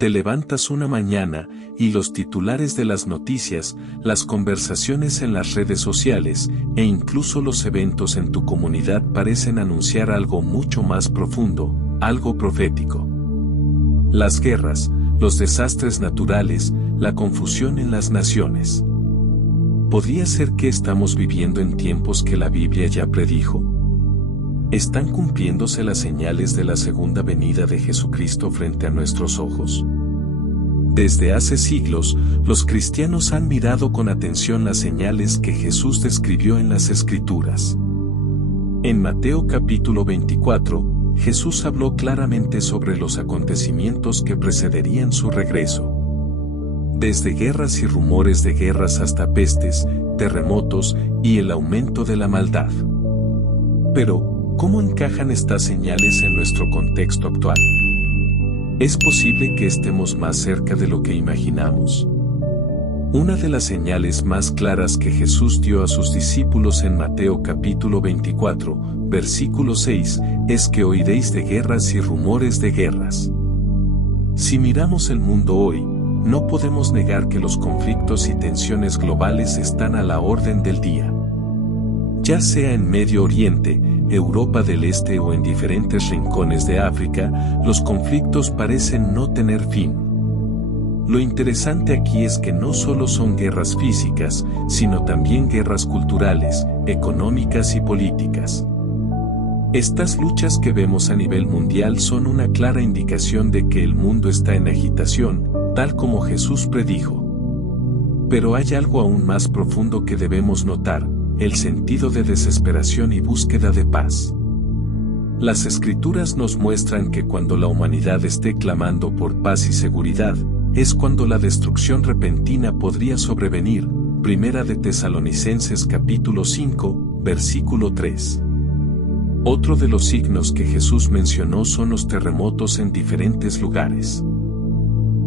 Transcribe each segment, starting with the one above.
Te levantas una mañana y los titulares de las noticias, las conversaciones en las redes sociales e incluso los eventos en tu comunidad parecen anunciar algo mucho más profundo, algo profético. Las guerras, los desastres naturales, la confusión en las naciones. ¿Podría ser que estamos viviendo en tiempos que la Biblia ya predijo? ¿Están cumpliéndose las señales de la segunda venida de Jesucristo frente a nuestros ojos? Desde hace siglos, los cristianos han mirado con atención las señales que Jesús describió en las Escrituras. En Mateo capítulo 24, Jesús habló claramente sobre los acontecimientos que precederían su regreso. Desde guerras y rumores de guerras hasta pestes, terremotos y el aumento de la maldad. Pero, ¿cómo encajan estas señales en nuestro contexto actual? ¿Es posible que estemos más cerca de lo que imaginamos? Una de las señales más claras que Jesús dio a sus discípulos en Mateo capítulo 24, versículo 6, es que oiréis de guerras y rumores de guerras. Si miramos el mundo hoy, no podemos negar que los conflictos y tensiones globales están a la orden del día. Ya sea en Medio Oriente, Europa del Este o en diferentes rincones de África, los conflictos parecen no tener fin. Lo interesante aquí es que no solo son guerras físicas, sino también guerras culturales, económicas y políticas. Estas luchas que vemos a nivel mundial son una clara indicación de que el mundo está en agitación, tal como Jesús predijo. Pero hay algo aún más profundo que debemos notar: el sentido de desesperación y búsqueda de paz. Las Escrituras nos muestran que cuando la humanidad esté clamando por paz y seguridad, es cuando la destrucción repentina podría sobrevenir. Primera de Tesalonicenses capítulo 5, versículo 3. Otro de los signos que Jesús mencionó son los terremotos en diferentes lugares.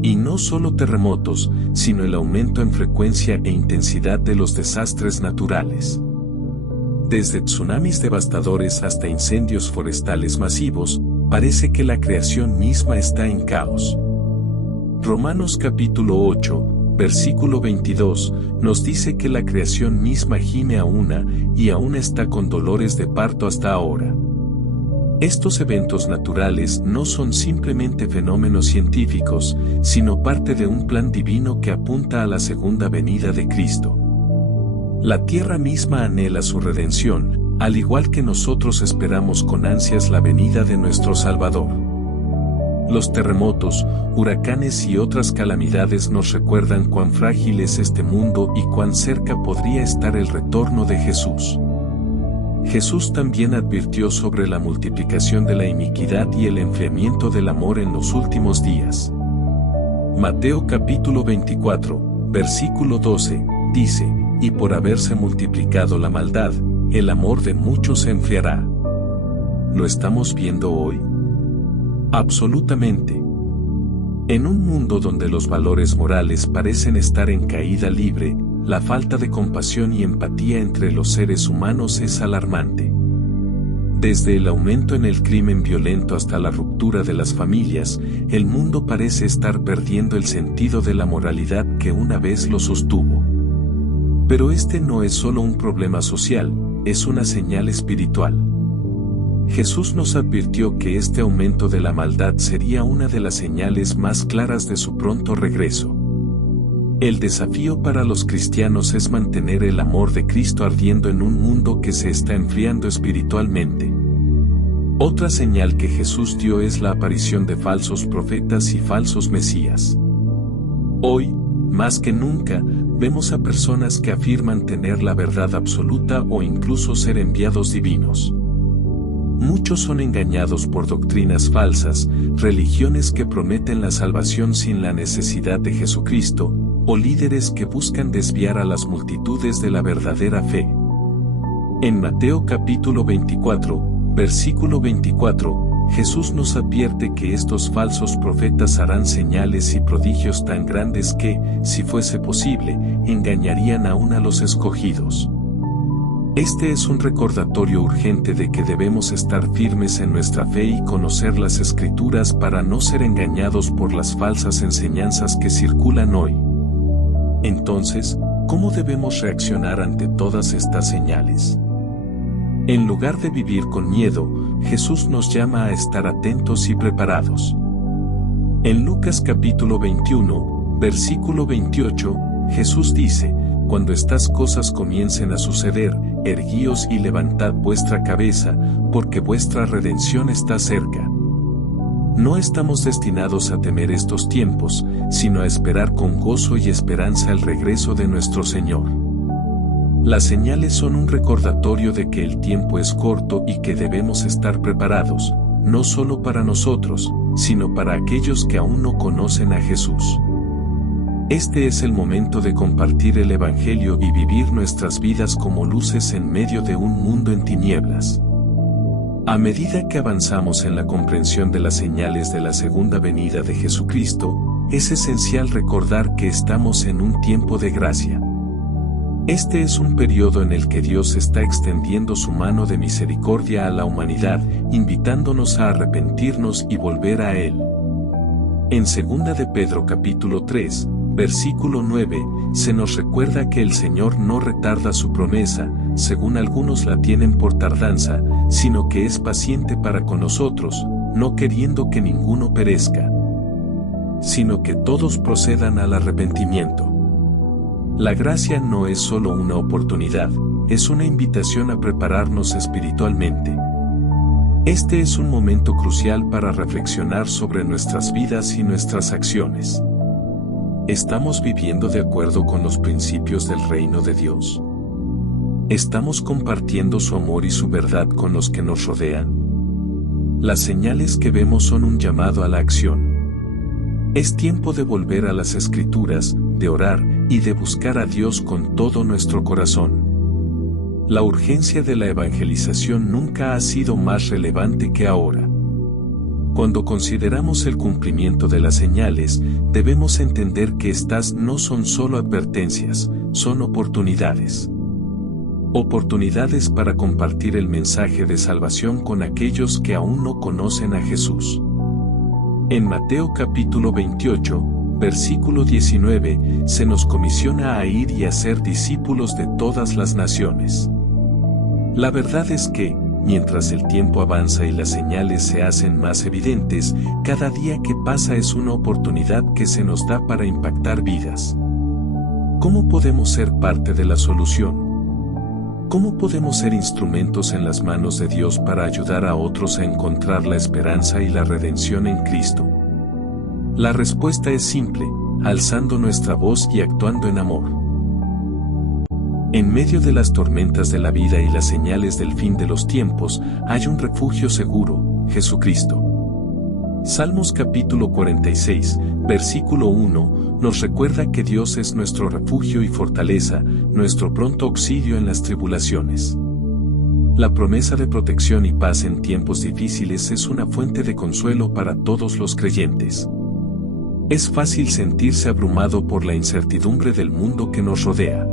Y no solo terremotos, sino el aumento en frecuencia e intensidad de los desastres naturales. Desde tsunamis devastadores hasta incendios forestales masivos, parece que la creación misma está en caos. Romanos capítulo 8, versículo 22, nos dice que la creación misma gime y aún está con dolores de parto hasta ahora. Estos eventos naturales no son simplemente fenómenos científicos, sino parte de un plan divino que apunta a la segunda venida de Cristo. La tierra misma anhela su redención, al igual que nosotros esperamos con ansias la venida de nuestro Salvador. Los terremotos, huracanes y otras calamidades nos recuerdan cuán frágil es este mundo y cuán cerca podría estar el retorno de Jesús. Jesús también advirtió sobre la multiplicación de la iniquidad y el enfriamiento del amor en los últimos días. Mateo capítulo 24, versículo 12, dice: y por haberse multiplicado la maldad, el amor de muchos se enfriará. ¿Lo estamos viendo hoy? Absolutamente. En un mundo donde los valores morales parecen estar en caída libre, la falta de compasión y empatía entre los seres humanos es alarmante. Desde el aumento en el crimen violento hasta la ruptura de las familias, el mundo parece estar perdiendo el sentido de la moralidad que una vez lo sostuvo. Pero este no es solo un problema social, es una señal espiritual. Jesús nos advirtió que este aumento de la maldad sería una de las señales más claras de su pronto regreso. El desafío para los cristianos es mantener el amor de Cristo ardiendo en un mundo que se está enfriando espiritualmente. Otra señal que Jesús dio es la aparición de falsos profetas y falsos mesías. Hoy, más que nunca, vemos a personas que afirman tener la verdad absoluta o incluso ser enviados divinos. Muchos son engañados por doctrinas falsas, religiones que prometen la salvación sin la necesidad de Jesucristo, o líderes que buscan desviar a las multitudes de la verdadera fe. En Mateo capítulo 24, versículo 24, Jesús nos advierte que estos falsos profetas harán señales y prodigios tan grandes que, si fuese posible, engañarían aún a los escogidos. Este es un recordatorio urgente de que debemos estar firmes en nuestra fe y conocer las Escrituras para no ser engañados por las falsas enseñanzas que circulan hoy. Entonces, ¿cómo debemos reaccionar ante todas estas señales? En lugar de vivir con miedo, Jesús nos llama a estar atentos y preparados. En Lucas capítulo 21, versículo 28, Jesús dice: cuando estas cosas comiencen a suceder, erguíos y levantad vuestra cabeza, porque vuestra redención está cerca. No estamos destinados a temer estos tiempos, sino a esperar con gozo y esperanza el regreso de nuestro Señor. Las señales son un recordatorio de que el tiempo es corto y que debemos estar preparados, no solo para nosotros, sino para aquellos que aún no conocen a Jesús. Este es el momento de compartir el Evangelio y vivir nuestras vidas como luces en medio de un mundo en tinieblas. A medida que avanzamos en la comprensión de las señales de la segunda venida de Jesucristo, es esencial recordar que estamos en un tiempo de gracia. Este es un periodo en el que Dios está extendiendo su mano de misericordia a la humanidad, invitándonos a arrepentirnos y volver a Él. En 2 de Pedro capítulo 3, versículo 9, se nos recuerda que el Señor no retarda su promesa, según algunos la tienen por tardanza, sino que es paciente para con nosotros, no queriendo que ninguno perezca, sino que todos procedan al arrepentimiento. La gracia no es solo una oportunidad, es una invitación a prepararnos espiritualmente. Este es un momento crucial para reflexionar sobre nuestras vidas y nuestras acciones. ¿Estamos viviendo de acuerdo con los principios del reino de Dios? ¿Estamos compartiendo su amor y su verdad con los que nos rodean? Las señales que vemos son un llamado a la acción. Es tiempo de volver a las Escrituras, de orar y de buscar a Dios con todo nuestro corazón. La urgencia de la evangelización nunca ha sido más relevante que ahora. Cuando consideramos el cumplimiento de las señales, debemos entender que estas no son solo advertencias, son oportunidades. Oportunidades para compartir el mensaje de salvación con aquellos que aún no conocen a Jesús. En Mateo capítulo 28, versículo 19, se nos comisiona a ir y a ser discípulos de todas las naciones. La verdad es que, mientras el tiempo avanza y las señales se hacen más evidentes, cada día que pasa es una oportunidad que se nos da para impactar vidas. ¿Cómo podemos ser parte de la solución? ¿Cómo podemos ser instrumentos en las manos de Dios para ayudar a otros a encontrar la esperanza y la redención en Cristo? La respuesta es simple: alzando nuestra voz y actuando en amor. En medio de las tormentas de la vida y las señales del fin de los tiempos, hay un refugio seguro: Jesucristo. Salmos capítulo 46, versículo 1, nos recuerda que Dios es nuestro refugio y fortaleza, nuestro pronto auxilio en las tribulaciones. La promesa de protección y paz en tiempos difíciles es una fuente de consuelo para todos los creyentes. Es fácil sentirse abrumado por la incertidumbre del mundo que nos rodea.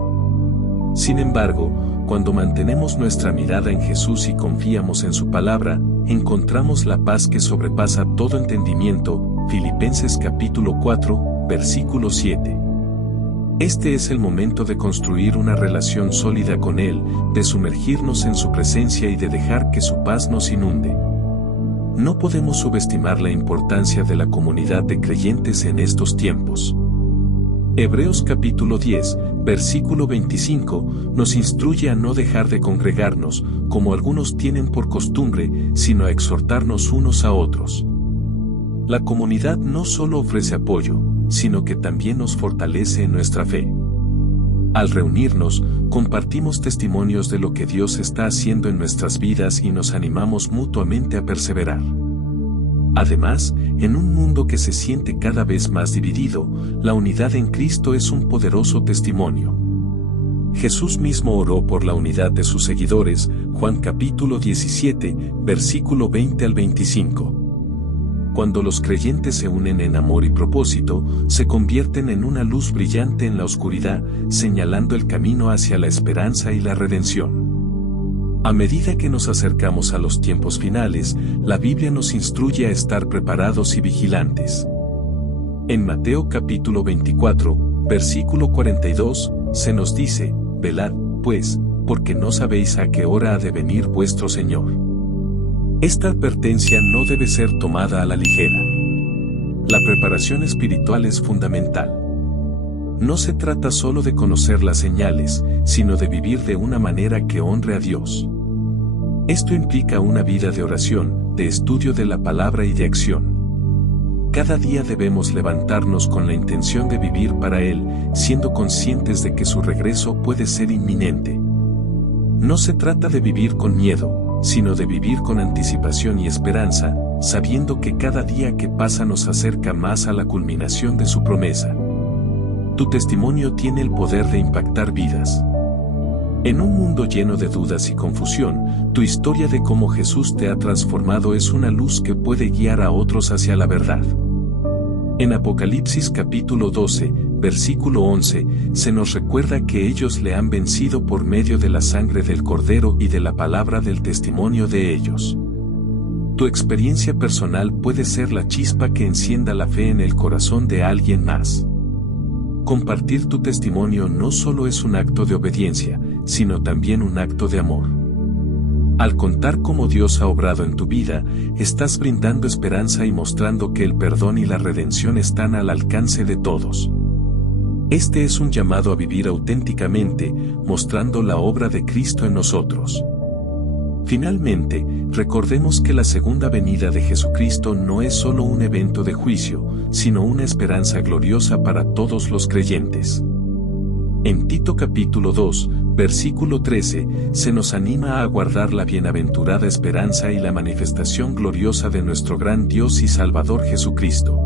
Sin embargo, cuando mantenemos nuestra mirada en Jesús y confiamos en su palabra, encontramos la paz que sobrepasa todo entendimiento. Filipenses capítulo 4, versículo 7. Este es el momento de construir una relación sólida con Él, de sumergirnos en su presencia y de dejar que su paz nos inunde. No podemos subestimar la importancia de la comunidad de creyentes en estos tiempos. Hebreos capítulo 10, versículo 25, nos instruye a no dejar de congregarnos, como algunos tienen por costumbre, sino a exhortarnos unos a otros. La comunidad no solo ofrece apoyo, sino que también nos fortalece en nuestra fe. Al reunirnos, compartimos testimonios de lo que Dios está haciendo en nuestras vidas y nos animamos mutuamente a perseverar. Además, en un mundo que se siente cada vez más dividido, la unidad en Cristo es un poderoso testimonio. Jesús mismo oró por la unidad de sus seguidores, Juan capítulo 17, versículo 20 al 25. Cuando los creyentes se unen en amor y propósito, se convierten en una luz brillante en la oscuridad, señalando el camino hacia la esperanza y la redención. A medida que nos acercamos a los tiempos finales, la Biblia nos instruye a estar preparados y vigilantes. En Mateo capítulo 24, versículo 42, se nos dice, velad, pues, porque no sabéis a qué hora ha de venir vuestro Señor. Esta advertencia no debe ser tomada a la ligera. La preparación espiritual es fundamental. No se trata solo de conocer las señales, sino de vivir de una manera que honre a Dios. Esto implica una vida de oración, de estudio de la palabra y de acción. Cada día debemos levantarnos con la intención de vivir para Él, siendo conscientes de que su regreso puede ser inminente. No se trata de vivir con miedo, sino de vivir con anticipación y esperanza, sabiendo que cada día que pasa nos acerca más a la culminación de su promesa. Tu testimonio tiene el poder de impactar vidas. En un mundo lleno de dudas y confusión, tu historia de cómo Jesús te ha transformado es una luz que puede guiar a otros hacia la verdad. En Apocalipsis capítulo 12, versículo 11, se nos recuerda que ellos le han vencido por medio de la sangre del Cordero y de la palabra del testimonio de ellos. Tu experiencia personal puede ser la chispa que encienda la fe en el corazón de alguien más. Compartir tu testimonio no solo es un acto de obediencia, sino también un acto de amor. Al contar cómo Dios ha obrado en tu vida, estás brindando esperanza y mostrando que el perdón y la redención están al alcance de todos. Este es un llamado a vivir auténticamente, mostrando la obra de Cristo en nosotros. Finalmente, recordemos que la segunda venida de Jesucristo no es solo un evento de juicio, sino una esperanza gloriosa para todos los creyentes. En Tito capítulo 2, versículo 13, se nos anima a guardar la bienaventurada esperanza y la manifestación gloriosa de nuestro gran Dios y Salvador Jesucristo.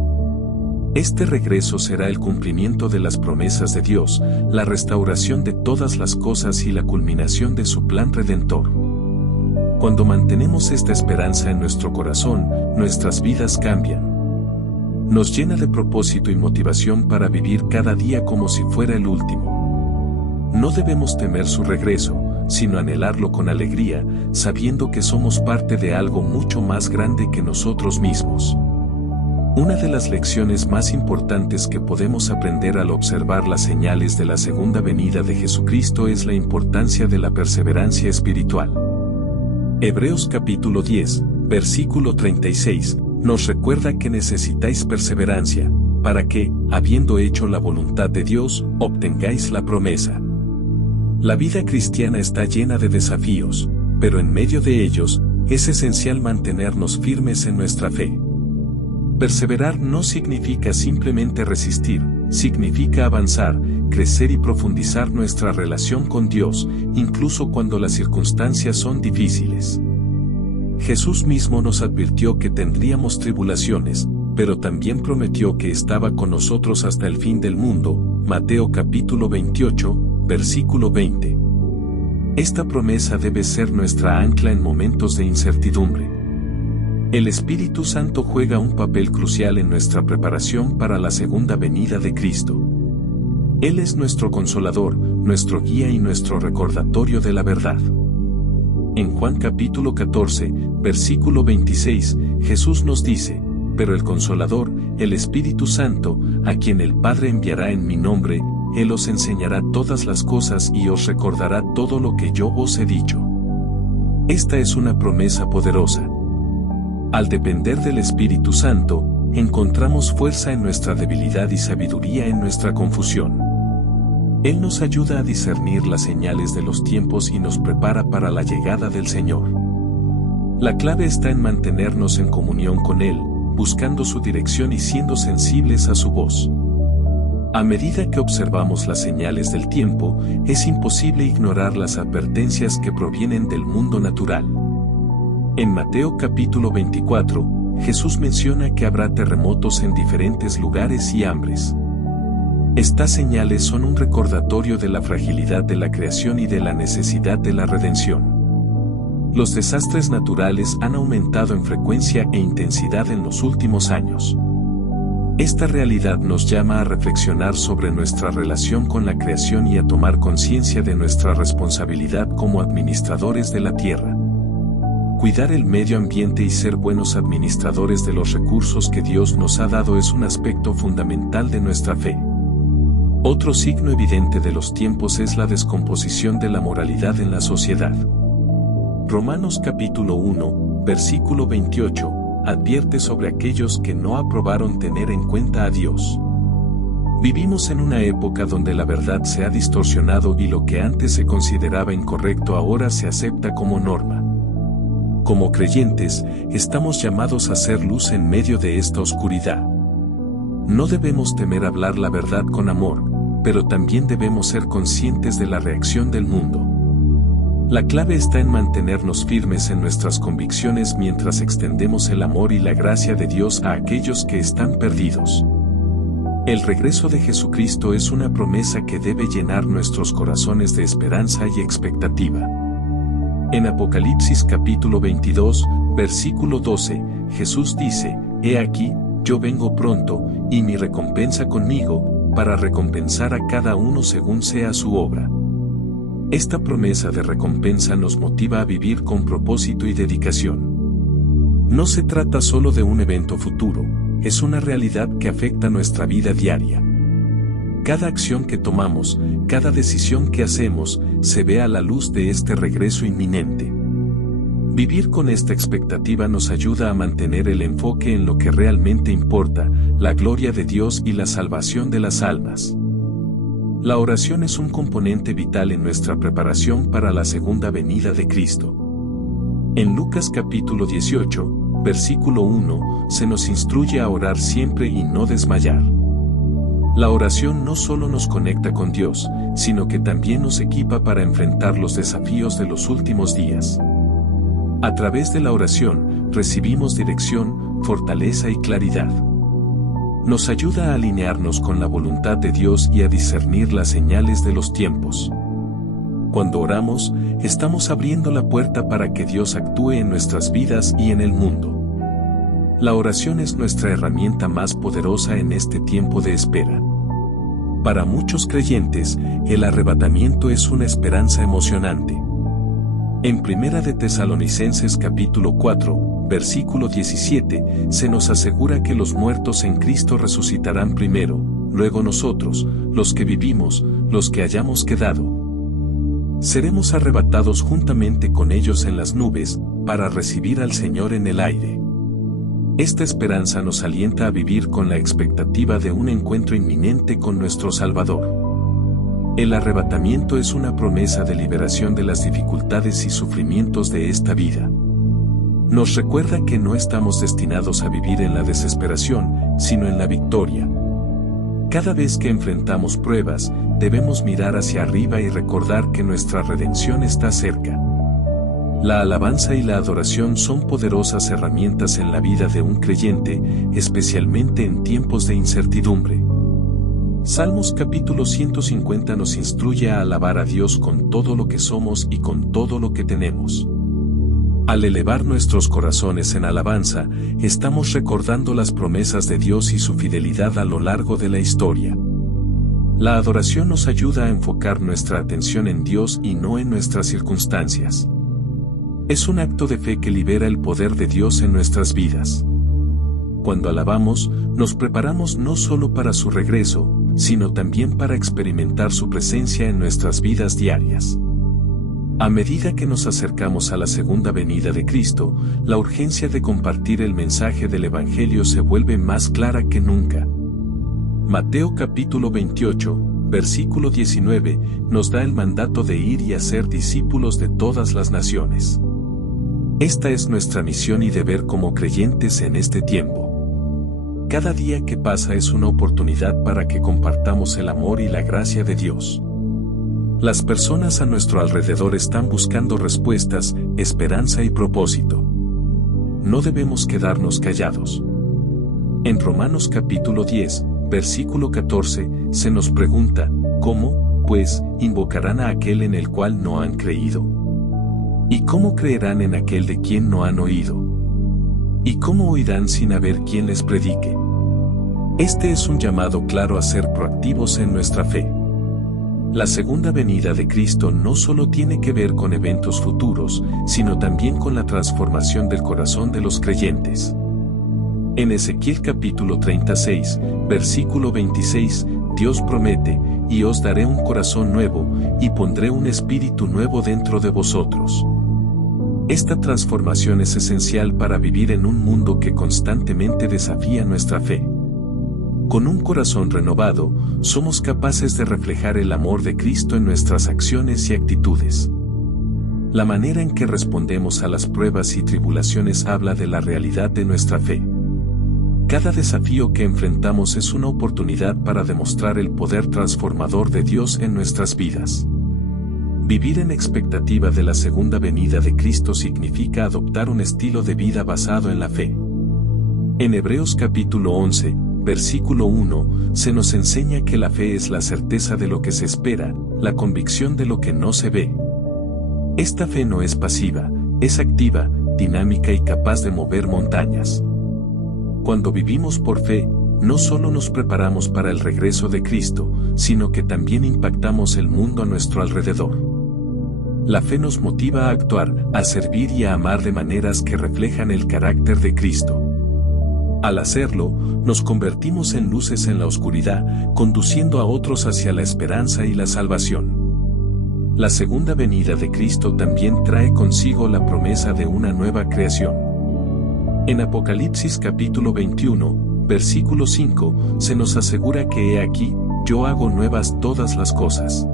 Este regreso será el cumplimiento de las promesas de Dios, la restauración de todas las cosas y la culminación de su plan redentor. Cuando mantenemos esta esperanza en nuestro corazón, nuestras vidas cambian. Nos llena de propósito y motivación para vivir cada día como si fuera el último. No debemos temer su regreso, sino anhelarlo con alegría, sabiendo que somos parte de algo mucho más grande que nosotros mismos. Una de las lecciones más importantes que podemos aprender al observar las señales de la segunda venida de Jesucristo es la importancia de la perseverancia espiritual. Hebreos capítulo 10, versículo 36, nos recuerda que necesitáis perseverancia, para que, habiendo hecho la voluntad de Dios, obtengáis la promesa. La vida cristiana está llena de desafíos, pero en medio de ellos, es esencial mantenernos firmes en nuestra fe. Perseverar no significa simplemente resistir, significa avanzar, crecer y profundizar nuestra relación con Dios, incluso cuando las circunstancias son difíciles. Jesús mismo nos advirtió que tendríamos tribulaciones, pero también prometió que estaba con nosotros hasta el fin del mundo, Mateo capítulo 28, versículo 20. Esta promesa debe ser nuestra ancla en momentos de incertidumbre. El Espíritu Santo juega un papel crucial en nuestra preparación para la segunda venida de Cristo. Él es nuestro consolador, nuestro guía y nuestro recordatorio de la verdad. En Juan capítulo 14, versículo 26, Jesús nos dice, pero el Consolador, el Espíritu Santo, a quien el Padre enviará en mi nombre, Él os enseñará todas las cosas y os recordará todo lo que yo os he dicho. Esta es una promesa poderosa. Al depender del Espíritu Santo, encontramos fuerza en nuestra debilidad y sabiduría en nuestra confusión. Él nos ayuda a discernir las señales de los tiempos y nos prepara para la llegada del Señor. La clave está en mantenernos en comunión con Él, buscando su dirección y siendo sensibles a su voz. A medida que observamos las señales del tiempo, es imposible ignorar las advertencias que provienen del mundo natural. En Mateo capítulo 24, Jesús menciona que habrá terremotos en diferentes lugares y hambres. Estas señales son un recordatorio de la fragilidad de la creación y de la necesidad de la redención. Los desastres naturales han aumentado en frecuencia e intensidad en los últimos años. Esta realidad nos llama a reflexionar sobre nuestra relación con la creación y a tomar conciencia de nuestra responsabilidad como administradores de la tierra. Cuidar el medio ambiente y ser buenos administradores de los recursos que Dios nos ha dado es un aspecto fundamental de nuestra fe. Otro signo evidente de los tiempos es la descomposición de la moralidad en la sociedad. Romanos capítulo 1, versículo 28, advierte sobre aquellos que no aprobaron tener en cuenta a Dios. Vivimos en una época donde la verdad se ha distorsionado y lo que antes se consideraba incorrecto ahora se acepta como norma. Como creyentes, estamos llamados a ser luz en medio de esta oscuridad. No debemos temer hablar la verdad con amor, pero también debemos ser conscientes de la reacción del mundo. La clave está en mantenernos firmes en nuestras convicciones mientras extendemos el amor y la gracia de Dios a aquellos que están perdidos. El regreso de Jesucristo es una promesa que debe llenar nuestros corazones de esperanza y expectativa. En Apocalipsis capítulo 22, versículo 12, Jesús dice, «He aquí, yo vengo pronto, y mi recompensa conmigo, para recompensar a cada uno según sea su obra». Esta promesa de recompensa nos motiva a vivir con propósito y dedicación. No se trata solo de un evento futuro, es una realidad que afecta nuestra vida diaria. Cada acción que tomamos, cada decisión que hacemos, se ve a la luz de este regreso inminente. Vivir con esta expectativa nos ayuda a mantener el enfoque en lo que realmente importa, la gloria de Dios y la salvación de las almas. La oración es un componente vital en nuestra preparación para la segunda venida de Cristo. En Lucas capítulo 18, versículo 1, se nos instruye a orar siempre y no desmayar. La oración no solo nos conecta con Dios, sino que también nos equipa para enfrentar los desafíos de los últimos días. A través de la oración, recibimos dirección, fortaleza y claridad. Nos ayuda a alinearnos con la voluntad de Dios y a discernir las señales de los tiempos. Cuando oramos, estamos abriendo la puerta para que Dios actúe en nuestras vidas y en el mundo. La oración es nuestra herramienta más poderosa en este tiempo de espera. Para muchos creyentes, el arrebatamiento es una esperanza emocionante. En Primera de Tesalonicenses capítulo 4, versículo 17, se nos asegura que los muertos en Cristo resucitarán primero, luego nosotros, los que vivimos, los que hayamos quedado. Seremos arrebatados juntamente con ellos en las nubes, para recibir al Señor en el aire. Esta esperanza nos alienta a vivir con la expectativa de un encuentro inminente con nuestro Salvador. El arrebatamiento es una promesa de liberación de las dificultades y sufrimientos de esta vida. Nos recuerda que no estamos destinados a vivir en la desesperación, sino en la victoria. Cada vez que enfrentamos pruebas, debemos mirar hacia arriba y recordar que nuestra redención está cerca. La alabanza y la adoración son poderosas herramientas en la vida de un creyente, especialmente en tiempos de incertidumbre. Salmos capítulo 150 nos instruye a alabar a Dios con todo lo que somos y con todo lo que tenemos. Al elevar nuestros corazones en alabanza, estamos recordando las promesas de Dios y su fidelidad a lo largo de la historia. La adoración nos ayuda a enfocar nuestra atención en Dios y no en nuestras circunstancias. Es un acto de fe que libera el poder de Dios en nuestras vidas. Cuando alabamos, nos preparamos no solo para su regreso, sino también para experimentar su presencia en nuestras vidas diarias. A medida que nos acercamos a la segunda venida de Cristo, la urgencia de compartir el mensaje del Evangelio se vuelve más clara que nunca. Mateo capítulo 28, versículo 19, nos da el mandato de ir y hacer discípulos de todas las naciones. Esta es nuestra misión y deber como creyentes en este tiempo. Cada día que pasa es una oportunidad para que compartamos el amor y la gracia de Dios. Las personas a nuestro alrededor están buscando respuestas, esperanza y propósito. No debemos quedarnos callados. En Romanos capítulo 10, versículo 14, se nos pregunta, ¿cómo, pues, invocarán a aquel en el cual no han creído? ¿Y cómo creerán en aquel de quien no han oído? ¿Y cómo oirán sin haber quien les predique? Este es un llamado claro a ser proactivos en nuestra fe. La segunda venida de Cristo no solo tiene que ver con eventos futuros, sino también con la transformación del corazón de los creyentes. En Ezequiel capítulo 36, versículo 26, Dios promete, y os daré un corazón nuevo, y pondré un espíritu nuevo dentro de vosotros. Esta transformación es esencial para vivir en un mundo que constantemente desafía nuestra fe. Con un corazón renovado, somos capaces de reflejar el amor de Cristo en nuestras acciones y actitudes. La manera en que respondemos a las pruebas y tribulaciones habla de la realidad de nuestra fe. Cada desafío que enfrentamos es una oportunidad para demostrar el poder transformador de Dios en nuestras vidas. Vivir en expectativa de la segunda venida de Cristo significa adoptar un estilo de vida basado en la fe. En Hebreos capítulo 11, versículo 1, se nos enseña que la fe es la certeza de lo que se espera, la convicción de lo que no se ve. Esta fe no es pasiva, es activa, dinámica y capaz de mover montañas. Cuando vivimos por fe, no solo nos preparamos para el regreso de Cristo, sino que también impactamos el mundo a nuestro alrededor. La fe nos motiva a actuar, a servir y a amar de maneras que reflejan el carácter de Cristo. Al hacerlo, nos convertimos en luces en la oscuridad, conduciendo a otros hacia la esperanza y la salvación. La segunda venida de Cristo también trae consigo la promesa de una nueva creación. En Apocalipsis capítulo 21, versículo 5, se nos asegura que he aquí, yo hago nuevas todas las cosas.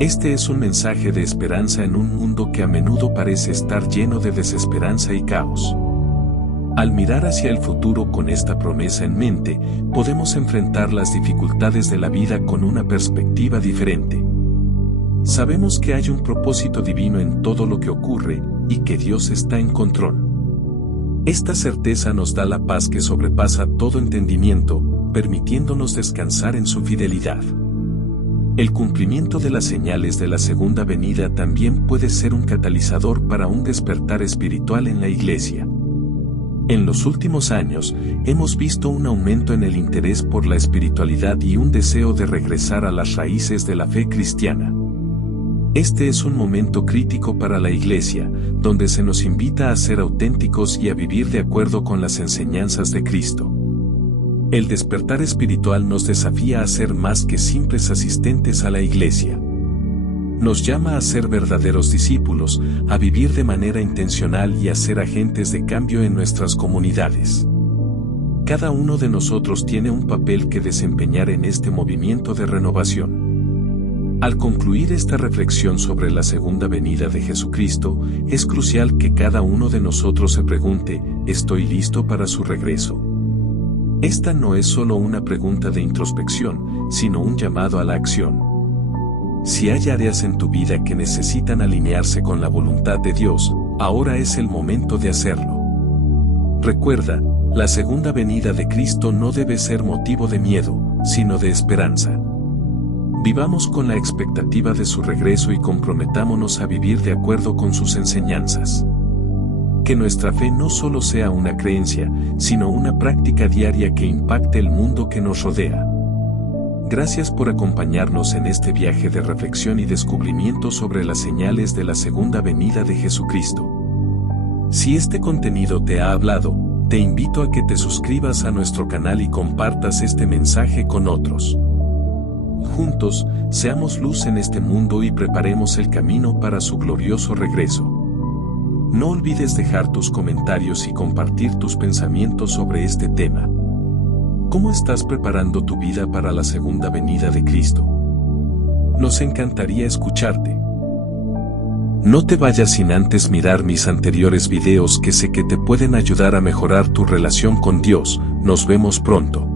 Este es un mensaje de esperanza en un mundo que a menudo parece estar lleno de desesperanza y caos. Al mirar hacia el futuro con esta promesa en mente, podemos enfrentar las dificultades de la vida con una perspectiva diferente. Sabemos que hay un propósito divino en todo lo que ocurre, y que Dios está en control. Esta certeza nos da la paz que sobrepasa todo entendimiento, permitiéndonos descansar en su fidelidad. El cumplimiento de las señales de la segunda venida también puede ser un catalizador para un despertar espiritual en la Iglesia. En los últimos años, hemos visto un aumento en el interés por la espiritualidad y un deseo de regresar a las raíces de la fe cristiana. Este es un momento crítico para la Iglesia, donde se nos invita a ser auténticos y a vivir de acuerdo con las enseñanzas de Cristo. El despertar espiritual nos desafía a ser más que simples asistentes a la Iglesia. Nos llama a ser verdaderos discípulos, a vivir de manera intencional y a ser agentes de cambio en nuestras comunidades. Cada uno de nosotros tiene un papel que desempeñar en este movimiento de renovación. Al concluir esta reflexión sobre la segunda venida de Jesucristo, es crucial que cada uno de nosotros se pregunte, ¿estoy listo para su regreso? Esta no es solo una pregunta de introspección, sino un llamado a la acción. Si hay áreas en tu vida que necesitan alinearse con la voluntad de Dios, ahora es el momento de hacerlo. Recuerda, la segunda venida de Cristo no debe ser motivo de miedo, sino de esperanza. Vivamos con la expectativa de su regreso y comprometámonos a vivir de acuerdo con sus enseñanzas. Que nuestra fe no solo sea una creencia, sino una práctica diaria que impacte el mundo que nos rodea. Gracias por acompañarnos en este viaje de reflexión y descubrimiento sobre las señales de la segunda venida de Jesucristo. Si este contenido te ha hablado, te invito a que te suscribas a nuestro canal y compartas este mensaje con otros. Juntos, seamos luz en este mundo y preparemos el camino para su glorioso regreso. No olvides dejar tus comentarios y compartir tus pensamientos sobre este tema. ¿Cómo estás preparando tu vida para la segunda venida de Cristo? Nos encantaría escucharte. No te vayas sin antes mirar mis anteriores videos que sé que te pueden ayudar a mejorar tu relación con Dios. Nos vemos pronto.